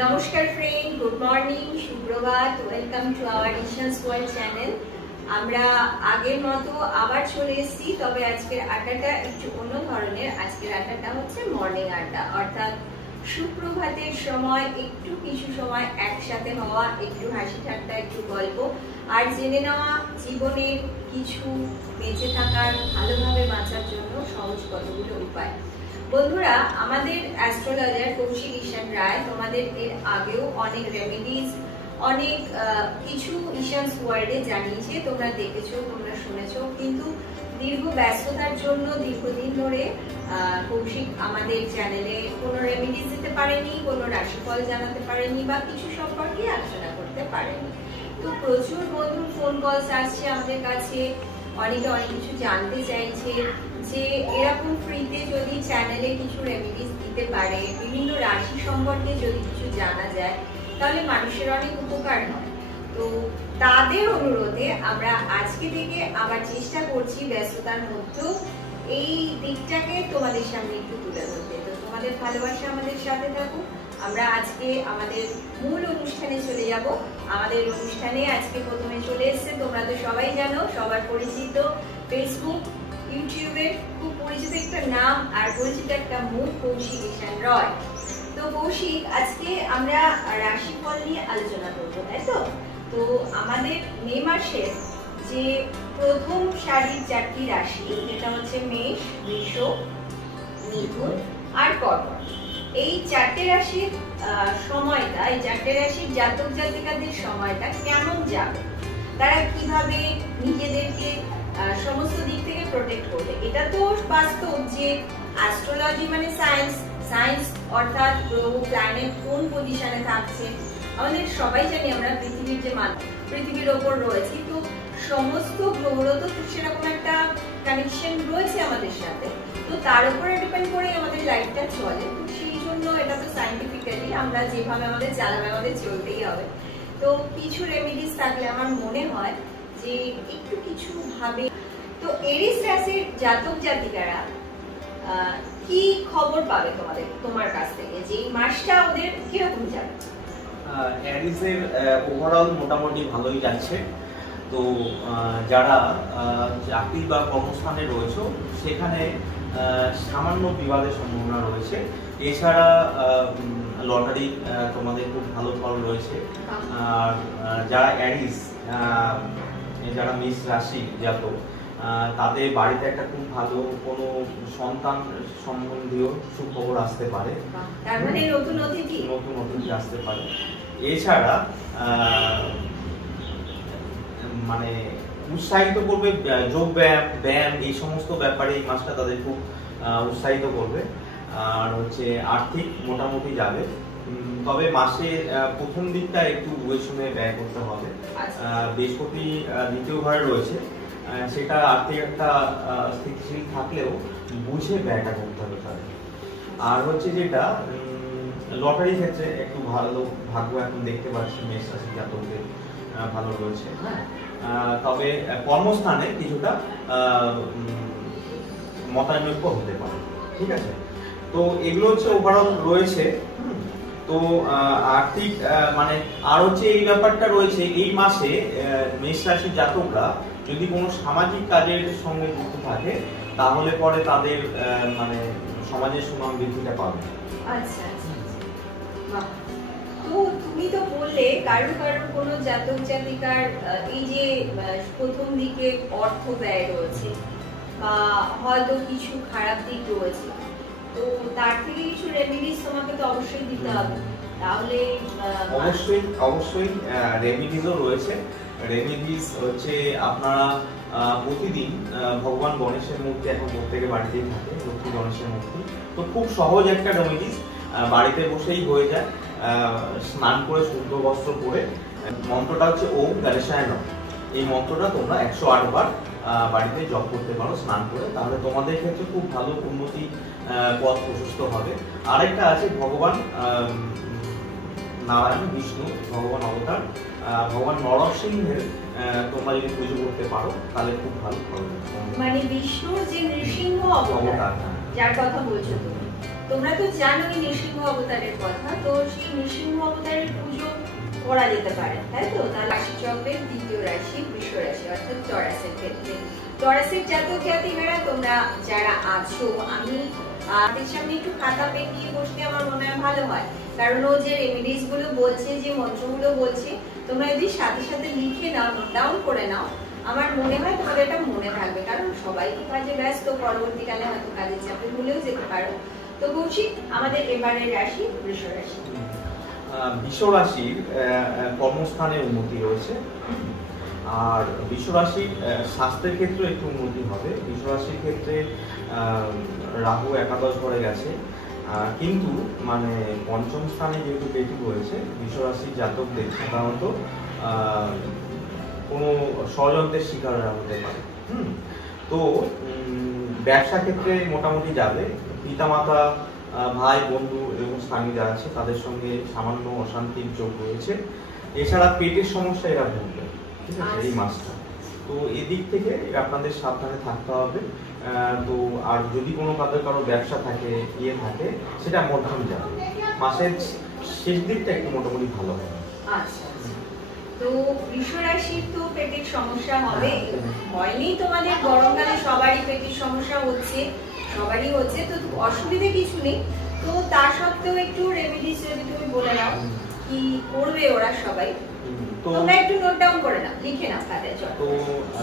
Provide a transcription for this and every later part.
নমস্কার friend, good morning, সুপ্রভাত, welcome to our Ishan's world channel. আমরা আগের মতো আবার চলে এসেছি, তবে আজকের আড্ডাটা একটু অন্য ধরনের। আজকের আড্ডাটা হচ্ছে মর্নিং আড্ডা, অর্থাৎ সুপ্রভাতের সময় একটু কিছু সময় একসাথে হওয়া, একটু হাসি ঠাট্টা, একটু গল্প আর জেনে নেওয়া জীবনের কিছু বেঁচে থাকার, ভালোভাবে বাঁচার জন্য সহজ কতগুলো উপায়। বন্ধুরা, আমাদের অ্যাস্ট্রোলজার কৌশিক ঈশান রায় তোমাদের এর আগেও অনেক রেমেডিজ, অনেক কিছু ঈশানস ওয়ার্ল্ডে জানিয়েছে, তোমরা দেখেছো, তোমরা শুনেছো। কিন্তু দীর্ঘ ব্যস্ততার জন্য দীর্ঘদিন ধরে কৌশিক আমাদের চ্যানেলে কোনো রেমেডিজ দিতে পারেনি, কোনো রাশিফল জানাতে পারেনি বা কিছু সম্পর্কে আলোচনা করতে পারেনি। তো প্রচুর বন্ধুর ফোন কলস আসছে আমাদের কাছে, অনেকে অনেক কিছু জানতে চাইছে যে এরকম ফ্রিতে যদি চ্যানেলে কিছু রেমেডিস দিতে পারে, বিভিন্ন রাশি সম্পর্কে যদি কিছু জানা যায়, তাহলে মানুষের অনেক উপকার হয়। তো তাদের অনুরোধে আমরা আজকে থেকে আবার চেষ্টা করছি ব্যস্ততার মধ্যেও এই দিকটাকে তোমাদের সামনে একটু তুলে ধরতে। তো তোমাদের ভালোবাসা আমাদের সাথে থাকুক। আমরা আজকে আমাদের মূল অনুষ্ঠানে চলে যাব। আমাদের অনুষ্ঠানে আজকে প্রথমে চলে এসছে, তোমরা তো সবাই জানো, সবার পরিচিত ফেসবুক, ইউটিউবের খুব পরিচিত একটা নাম আর পরিচিত একটা মুখ, কৌশিক ঈশান রয়। তো কৌশিক, আজকে আমরা রাশিফল নিয়ে আলোচনা করবো, তাই তো? তো আমাদের মে মাসের যে প্রথম সারির 4টি রাশি, যেটা হচ্ছে মেষ, বৃষ, মিথুন আর কর্কট, এই 4টে রাশির সময়টা, এই 4টে রাশির জাতক জাতিকাদের সময়টা কেমন যাবে, তারা কিভাবে নিজেদেরকে সমস্ত দিক থেকে প্রোটেক্ট করবে। এটা তো বাস্তব যে অ্যাস্ট্রোলজি মানে সায়েন্স, সায়েন্স অর্থাৎ গ্রহ প্ল্যানেট কোন পজিশনে থাকছে। আমাদের সবাই জানি আমরা পৃথিবীর যে পৃথিবীর ওপর রয়েছি, তো সমস্ত গ্রহরও তো সেরকম একটা কানেকশন রয়েছে আমাদের সাথে, তো তার উপরে ডিপেন্ড করে আমাদের লাইফটা চলে। তো সেই জন্য এটা তো সায়েন্টিফিক্যালি আমরা যেভাবে আমাদের চালাবে, আমাদের চলতেই হবে। তো কিছু রেমেডিস থাকলে আমার মনে হয় যে একটু কিছু ভাবে। তো এরিস রাশির জাতক জাতিকারা কি খবর পাবে তোমার কাছ থেকে, যে এই মাসটা ওদের কিরকম যাবে? এরিসের ওভারঅল মোটামুটি ভালোই যাচ্ছে। তো যারা চাকরি বা কর্মস্থানে রয়েছে সেখানে সামান্য বিবাদের সম্ভাবনা রয়েছে। এছাড়া লটারি তোমাদের খুব ভালো ফল রয়েছে। আর যারা এরিস, যারা মেষ রাশি জাতক, তাদের বাড়িতে একটা খুব ভালো কোনো সন্তান সম্বন্ধীয় সুখবর আসতে পারে, তার মানে নতুন অতিথি আসতে পারে। এছাড়া মানে উৎসাহিত করবে যোগ ব্যায়াম এই সমস্ত ব্যাপারে এই মাসটা তাদের খুব উৎসাহিত করবে। আর হচ্ছে আর্থিক মোটামুটি যাবে, তবে মাসে প্রথম দিকটা একটু বুঝে শুনে ব্যয় করতে হবে। বৃহস্পতি দ্বিতীয় ঘরে রয়েছে, সেটা আর্থিক একটা স্থিতিশীল থাকলেও বুঝে ব্যয়টা করতে হবে তাদের। আর হচ্ছে যেটা লটারি ক্ষেত্রে একটু ভালো ভাগ্য এখন দেখতে পাচ্ছি মেষ রাশি জাতকদের ভালো রয়েছে। হ্যাঁ, তবে কর্মস্থানে কিছুটা মতানৈক্য হতে পারে। ঠিক আছে, তো এগুলো হচ্ছে ওভারঅল রয়েছে। তো আর্থিক মানে আর হচ্ছে এই ব্যাপারটা রয়েছে, এই মাসে মেষ রাশির জাতকরা যদি কোনো সামাজিক কাজের সঙ্গে যুক্ত থাকে, তাহলে পরে তাদের মানে সমাজের সুনাম বৃদ্ধিটা পাবে। আচ্ছা, তো তুমি তো বললে কারোর কোনো জাতক জাতিকার এই যে প্রথম দিকে অর্থ ব্যয় রয়েছে বা হয়তো কিছু খারাপ দিক রয়েছে, তো তার থেকে কিছু রেমেডিস তোমাকে তো অবশ্যই দিতে হবে। তাহলে অবশ্যই রেমেডিসও রয়েছে। রেমেডিস হচ্ছে আপনারা প্রতিদিন ভগবান গণেশের মূর্তি এখন প্রত্যেকের বাড়িতেই থাকে, লক্ষ্মী গণেশের মূর্তি। তো খুব সহজ একটা রেমেডিস, বাড়িতে বসেই হয়ে যায়। স্নান করে শুদ্ধ বস্ত্র পরে মন্ত্রটা হচ্ছে ওম গণেশায় নমঃ, এই মন্ত্রটা তোমরা 108 বার বাড়িতে জপ করতে পারো স্নান করে, তাহলে তোমাদের ক্ষেত্রে খুব ভালো উন্নতি পথ প্রশস্ত হবে। আরেকটা আছে ভগবান নারায়ণ বিষ্ণু, ভগবান অবতার ভগবান নরসিংহের তোমরা যদি পুজো করতে পারো তাহলে খুব ভালো ফল। মানে বিষ্ণুর যে নৃসিংহ অবতার যার কথা বলছো তুমি, তোমরা তো জানোই নৃসিংহ অবতারের কথা, তো সেই নৃসিংহ অবতারের পুজো করা যেতে পারে, তাই তো? তাহলে রাশি চক্রের দ্বিতীয় রাশি বৃষ রাশি, অর্থাৎ টরাসের ক্ষেত্রে টরাসের জাতক জাতিকারা তোমরা যারা আছো, আমি আমাদের সামনে একটু খাতা পেন নিয়ে বসলে আমার মনে হয় ভালো হয়, কারণ ও যে রেমেডিস গুলো বলছে, যে মন্ত্রগুলো বলছে, তোমরা যদি সাথে সাথে লিখে নাও, নোট ডাউন করে নাও, আমার মনে হয় তোমাদের এটা মনে থাকবে, কারণ সবাই তো কাজে ব্যস্ত, পরবর্তীকালে হয়তো কাজের চাপে ভুলেও যেতে পারো। তো কৌশিক, আমাদের এবারের রাশি বৃষ রাশি। বৃষ রাশির কর্মস্থানে উন্নতি রয়েছে, আর বৃষ রাশির স্বাস্থ্যের ক্ষেত্রে একটু উন্নতি হবে। বৃষ রাশির ক্ষেত্রে রাহু একাদশ ঘরে গেছে, কিন্তু মানে পঞ্চম স্থানে যেহেতু কেতু রয়েছে, বৃষ রাশির জাতকদের সাধারণত কোনো ষড়যন্ত্রের শিকার হতে পারে। তো ব্যবসা ক্ষেত্রে মোটামুটি যাবে। পিতামাতা, ভাই, বন্ধু এবং স্বামী যারা আছে তাদের সঙ্গে সামান্য অশান্তির যোগ রয়েছে। এছাড়া পেটের সমস্যা এরা ভুগবে, ঠিক আছে, এই মাসটা। তো এদিক থেকে আপনাদের সাবধানে থাকতে হবে। তো আর যদি কোনো কারো ব্যবসা থাকে, থাকে, সেটা মধ্যম যাবে। মাসের শেষ দিকটা একটু মোটামুটি ভালো হবে। আচ্ছা, তো বৃষ রাশির তো পেটের সমস্যা হবে, হয়নি তোমাদের, গরমকালে সবারই পেটের সমস্যা হচ্ছে, সবারই হচ্ছে, তো অসুবিধা কিছু নেই। তো তা সত্ত্বেও একটু রেমেডিস যদি তুমি বলে নাও কি করবে ওরা সবাই, তোমরা একটু নোট ডাউন করে নাও, লিখে নাও খাতায়। তো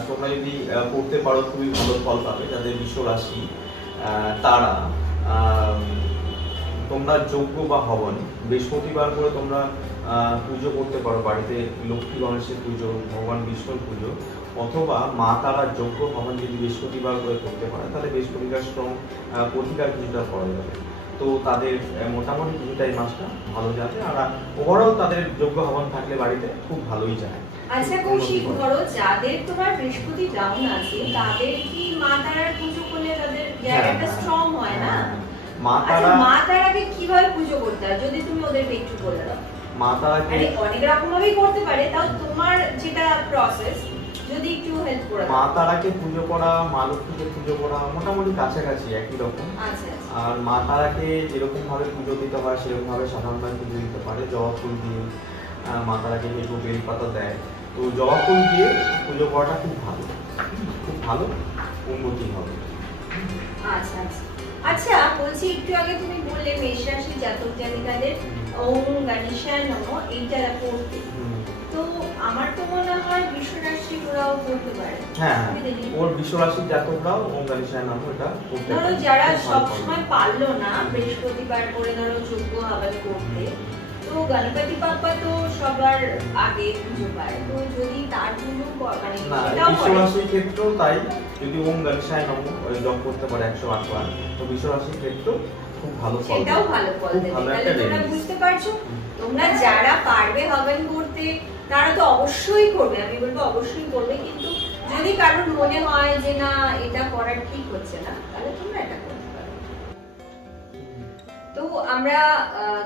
তোমরা যদি করতে পারো খুবই ভালো ফল পাবে। যাদের বৃষ রাশি তারা তোমরা যজ্ঞ বা হবন বৃহস্পতিবার করে তোমরা পুজো করতে পারো বাড়িতে। লক্ষ্মী গণেশের পুজো, ভগবান বিষ্ণুর পুজো, অথবা মা তারার যজ্ঞ হবন যদি বৃহস্পতিবার করে করতে পারে, তাহলে বৃহস্পতিবার স্ট্রং প্রতিকার কিছুটা করা যাবে। তো তাদের মোটামুটি কিছুটা এই মাসটা ভালো যাবে, আর ওভারঅল তাদের যজ্ঞ হবন থাকলে বাড়িতে খুব ভালোই যায়। আচ্ছা কৌশিক, ধরো যাদের তোমার বৃহস্পতি ডাউন আছে, তাদের কি মা তারার পুজো করলে তাদের জায়গাটা স্ট্রং হয় না? মা তারাকে কিভাবে পুজো করতে হয় যদি তুমি ওদেরকে একটু বলে দাও। মা তারাকে অনেক রকম ভাবেই করতে পারে, তাও তোমার যেটা প্রসেস যদি একটু হেল্প করে দাও। মা তারাকে পুজো করা, মা লক্ষ্মীকে পুজো করা মোটামুটি কাছাকাছি একই রকম। আচ্ছা, আর মা তারাকে যেরকম ভাবে পুজো দিতে হয় সেরকম ভাবে সাধারণভাবে পুজো দিতে পারে। জবা ফুল দিয়ে মা তারাকে একটু বেলপাতা দেয়, তো জবা ফুল দিয়ে পুজো করাটা খুব ভালো, খুব ভালো উন্নতি হবে। আচ্ছা আচ্ছা আচ্ছা, বলছি একটু আগে তুমি বললে মেষ রাশি জাতক জাতিকাদের ওম গণেশায় নমঃ এইটা পড়তে, তো আমার তো মনে হয় বৃষ রাশি ওরাও করতে পারে। হ্যাঁ, ওর বৃষ রাশির জাতকরাও ওম গণেশায় নমঃ এটা করতে পারে। ধরো যারা সব সময় পারলো না বৃহস্পতিবার করে ধরো যজ্ঞ হবন করতে, তো গণপতি বাপ্পা তো সবার আগে পুজো পায়, তো যদি তার পুজো মানে সেটাও বৃষ রাশির ক্ষেত্রেও তাই, যদি ওম গণেশায় নমঃ জপ করতে পারে 108 বার, তো বৃষ রাশির ক্ষেত্রেও খুব ভালো ফল, সেটাও ভালো ফল দেবে। তাহলে তোমরা বুঝতে পারছো, তোমরা যারা পারবে হবন করতে তারা তো অবশ্যই করবে, আমি বলবো অবশ্যই করবে, কিন্তু যদি কারোর মনে হয় যে না এটা করা ঠিক হচ্ছে না, তাহলে তোমরা এটা করতে পারো। তো আমরা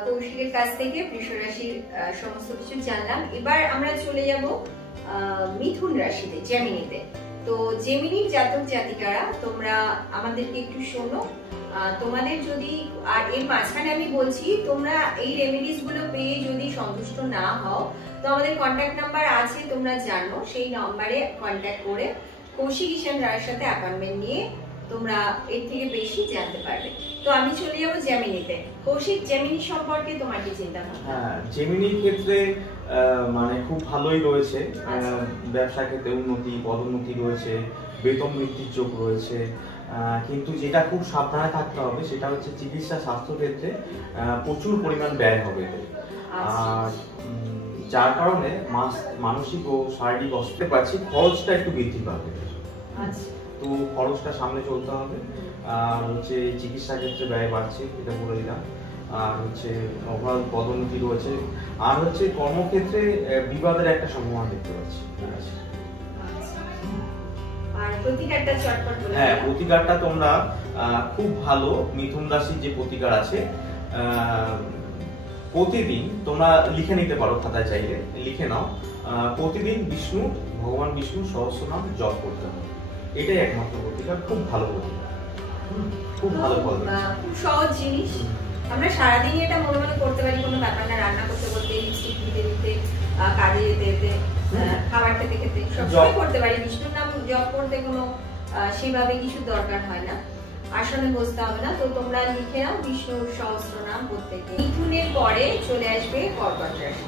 কৌশিকের কাছ থেকে বৃষ রাশির সমস্ত কিছু জানলাম। এবার আমরা চলে যাব মিথুন রাশিতে, জেমিনিতে। তো জেমিনির জাতক জাতিকারা তোমরা আমাদেরকে একটু শোনো, তোমাদের যদি, আর এর মাঝখানে আমি বলছি তোমরা এই রেমেডিস গুলো পেয়ে যদি সন্তুষ্ট না হও, তো আমাদের কন্ট্যাক্ট নাম্বার আছে তোমরা জানো, সেই নাম্বারে কন্ট্যাক্ট করে কৌশিক ঈশান রায়ের সাথে অ্যাপয়েন্টমেন্ট নিয়ে তোমরা এর থেকে বেশি জানতে পারবে। তো আমি চলে যাবো জেমিনিতে। কৌশিক, জেমিনি সম্পর্কে তোমার কি চিন্তা ভাবনা? হ্যাঁ, জেমিনির ক্ষেত্রে মানে খুব ভালোই রয়েছে। ব্যবসা ক্ষেত্রে উন্নতি, পদোন্নতি রয়েছে, বেতন বৃদ্ধির যোগ রয়েছে, কিন্তু যেটা খুব সাবধানে থাকতে হবে সেটা হচ্ছে চিকিৎসা স্বাস্থ্য ক্ষেত্রে প্রচুর পরিমাণ ব্যয় হবে, আর যার কারণে মানসিক ও শারীরিক অসুস্থ পাচ্ছি, খরচটা একটু বৃদ্ধি পাবে। তো খরচটা সামনে চলতে হবে, আর হচ্ছে চিকিৎসা ক্ষেত্রে ব্যয় বাড়ছে, এটা বলে দিলাম। আর হচ্ছে ওভারঅল পদোন্নতি রয়েছে, আর হচ্ছে কর্মক্ষেত্রে বিবাদের একটা সম্ভাবনা দেখতে পাচ্ছি। হ্যাঁ, প্রতিকারটা তোমরা খুব ভালো, মিথুন রাশির যে প্রতিকার আছে প্রতিদিন তোমরা লিখে নিতে পারো, খাতায় চাইলে লিখে নাও। প্রতিদিন ভগবান বিষ্ণু সহস্রনাম জপ করতে হবে, এটাই একমাত্র প্রতিকার, খুব ভালো প্রতিকার। খুব ভালো ফল খুব সহজ জিনিস, আমরা সারাদিনই এটা মনে মনে করতে পারি, কোনো ব্যাপার না। রান্না করতে করতে, লিপস্টিক দিতে দিতে, কাজে যেতে যেতে, খাবার খেতে খেতে সবসময় করতে পারি। বিষ্ণুর নাম জপ করতে কোনো সেভাবে কিছু দরকার হয় না, আসনে বসতে হবে না। তো তোমরা লিখে নাও বিষ্ণুর সহস্র নাম প্রত্যেকে। মিথুনের পরে চলে আসবে কর্কট রাশি।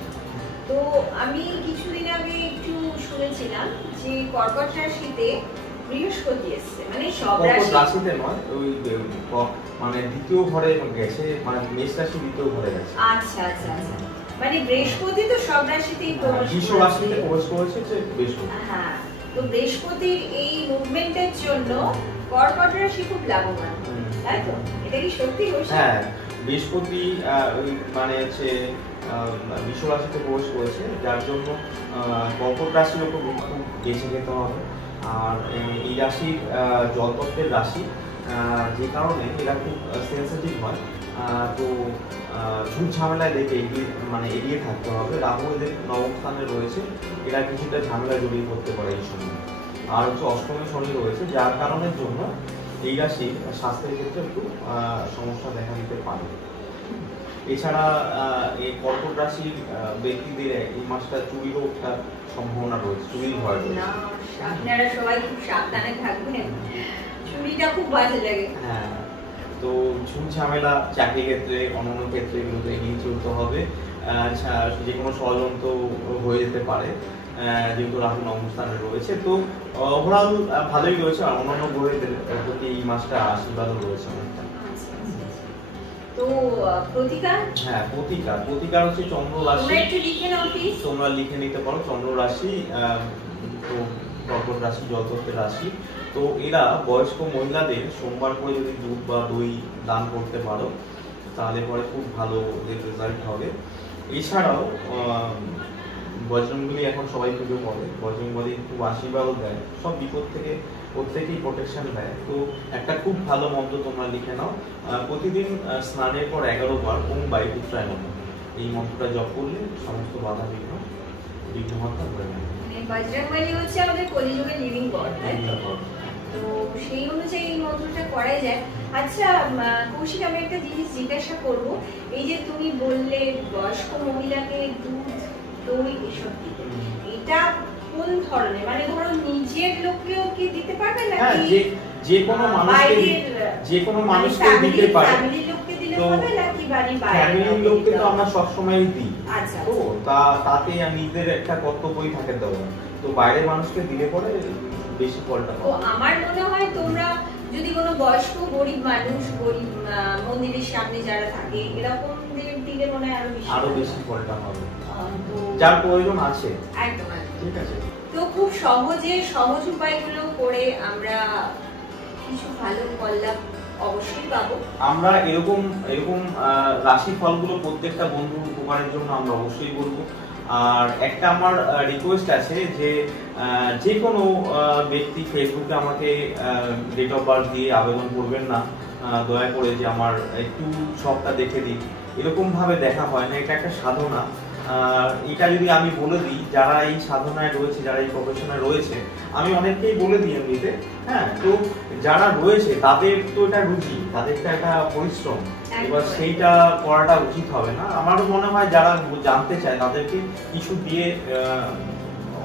তো আমি কিছুদিন আগে একটু শুনেছিলাম যে কর্কট রাশিতে বৃহস্পতি এসছে, মানে সব রাশিতে নয়, ওই মানে দ্বিতীয় ঘরে গেছে, মানে মেষ রাশি দ্বিতীয় ঘরে গেছে। আচ্ছা আচ্ছা আচ্ছা, মানে বৃহস্পতি তো সব রাশিতেই প্রবেশ করেছে যে বৃহস্পতি। হ্যাঁ, তো বৃহস্পতির এই মুভমেন্টের জন্য কর্কট রাশি খুব লাভবান, তাই তো? এটা কি সত্যি? হ্যাঁ, বৃহস্পতি মানে হচ্ছে বৃষ রাশিতে প্রবেশ করেছে, যার জন্য কর্কট রাশির উপর খুব বেঁচে যেতে হবে। আর এই রাশি জলতত্ত্বের রাশি, যে কারণে এরা খুব সেন্সিটিভ হয়। তো ঝুট ঝামেলায় দেখে এড়িয়ে থাকতে হবে। রাহু এদের নবম স্থানে রয়েছে, এরা কিছুটা ঝামেলা জড়িয়ে পড়তে পারে এই সময়। আর হচ্ছে অষ্টমে শনি রয়েছে, যার কারণের জন্য এই রাশি স্বাস্থ্যের ক্ষেত্রে একটু সমস্যা দেখা দিতে পারে। এছাড়া এই কর্কট রাশির ব্যক্তিদের এই মাসটা চুরিরও একটা সম্ভাবনা রয়েছে, চুরির ভয় রয়েছে। আপনারা সবাই খুব সাবধানে থাকবেন, চুরিটা খুব বাজে লাগে। হ্যাঁ, তো ঝুট ঝামেলা চাকরি ক্ষেত্রে, অন্যান্য ক্ষেত্রে এগুলোতে এগিয়ে চলতে হবে। যে কোনো ষড়যন্ত্র হয়ে যেতে পারে, যেহেতু রাহু নবম স্থানে রয়েছে। তো ওভারঅল ভালোই রয়েছে, আর অন্যান্য গ্রহের প্রতি এই মাসটা আশীর্বাদও রয়েছে অনেকটা। তো প্রতিকার? হ্যাঁ, প্রতিকার হচ্ছে চন্দ্র রাশি। একটু লিখে নাও প্লিজ। তোমরা লিখে নিতে পারো। চন্দ্র রাশি তো কর্কট রাশি জলতত্ত্বের রাশি। তো এরা বয়স্ক মহিলাদের সোমবার করে যদি দুধ বা দই দান করতে পারো, তাহলে পরে খুব ভালো রেজাল্ট হবে। এছাড়াও বজরংবলী এখন সবাই পুজো করে, বজরংবলী খুব আশীর্বাদ দেয়, সব বিপদ থেকে প্রত্যেকেই প্রোটেকশন দেয়। তো একটা খুব ভালো মন্ত্র তোমরা লিখে নাও, প্রতিদিন স্নানের পর 11 বার ওম বায়ুপুত্রায় নমঃ, এই মন্ত্রটা জপ করলে সমস্ত বাধা বিঘ্নহর্তা করে নেয়। বজরংবলী হচ্ছে আমাদের কলিযুগের লিভিং গড, তাই তো? সেই অনুযায়ী এই মন্ত্রটা করাই যায়। আচ্ছা কৌশিক, আমি একটা জিনিস জিজ্ঞাসা করবো, এই যে তুমি বললে বয়স্ক মহিলাকে দুধ দই এসব দিতে, এটা কোন ধরনের? মানে ধরো নিজের লোককেও কি দিতে পারবে নাকি যে কোনো মানুষকে দিতে পারে? ফ্যামিলির লোককে দিলে হবে নাকি বাড়ির বাইরে? ফ্যামিলির লোককে তো আমরা সব সময়ই দিই। আচ্ছা, তো তাতে নিজেদের একটা কর্তব্যই থাকে দেওয়া। তো বাইরের মানুষকে দিলে পরে বেশি ফলটা পাবে। তো আমার মনে হয় তোমরা যদি কোনো বয়স্ক গরিব মানুষ, গরিব মন্দিরের সামনে যারা থাকে, এরকম দিলে মনে হয় আরো বেশি ফলটা হবে, যার প্রয়োজন আছে। একদম, ঠিক আছে। তো খুব সহজ উপায়গুলো করে আমরা কিছু ভালো ফল অবশ্যই পাবো। আমরা এরকম রাশি ফলগুলো প্রত্যেকটা বন্ধুর উপকারের জন্য আমরা অবশ্যই বলবো। আর একটা আমার রিকোয়েস্ট আছে যে কোনো ব্যক্তি ফেসবুকে আমাকে ডেট অফ বার্থ দিয়ে আবেদন করবেন না, দয়া করে, যে আমার একটু ছকটা দেখে দিন। এরকম ভাবে দেখা হয় না, এটা একটা সাধনা। এটা যদি আমি বলে দিই, যারা এই সাধনায় রয়েছে, যারা এই প্রফেশনে রয়েছে, আমি অনেককেই বলে দিই এমনিতে। হ্যাঁ, তো যারা রয়েছে তাদের তো এটা রুচি, তাদের তো একটা পরিশ্রম, এবার সেইটা করাটা উচিত হবে না। আমারও মনে হয় যারা জানতে চায় তাদেরকে কিছু দিয়ে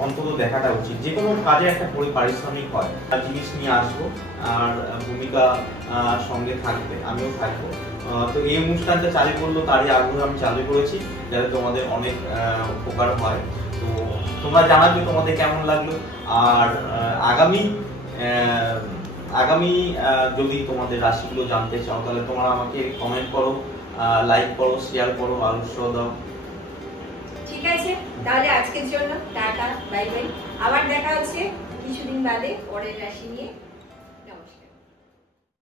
অন্তত দেখাটা উচিত। যে কোনো কাজে একটা পারিশ্রমিক হয়, জিনিস নিয়ে আসবো, আর ভূমিকা সঙ্গে থাকবে, আমিও থাকবো। তো এই অনুষ্ঠানটা চালু করলো, তারই আগ্রহ আমি চালু করেছি, যাতে তোমাদের অনেক উপকার হয়। তো তোমরা জানাবে তোমাদের কেমন লাগলো। আর আগামী যদি তোমাদের রাশিগুলো জানতে চাও, তাহলে তোমরা আমাকে কমেন্ট করো, লাইক করো, শেয়ার করো, আর উৎসাহ দাও। ঠিক আছে, তাহলে আজকের জন্য টাটা, বাই বাই। আবার দেখা হচ্ছে কিছুদিন বাদে পরের রাশি নিয়ে।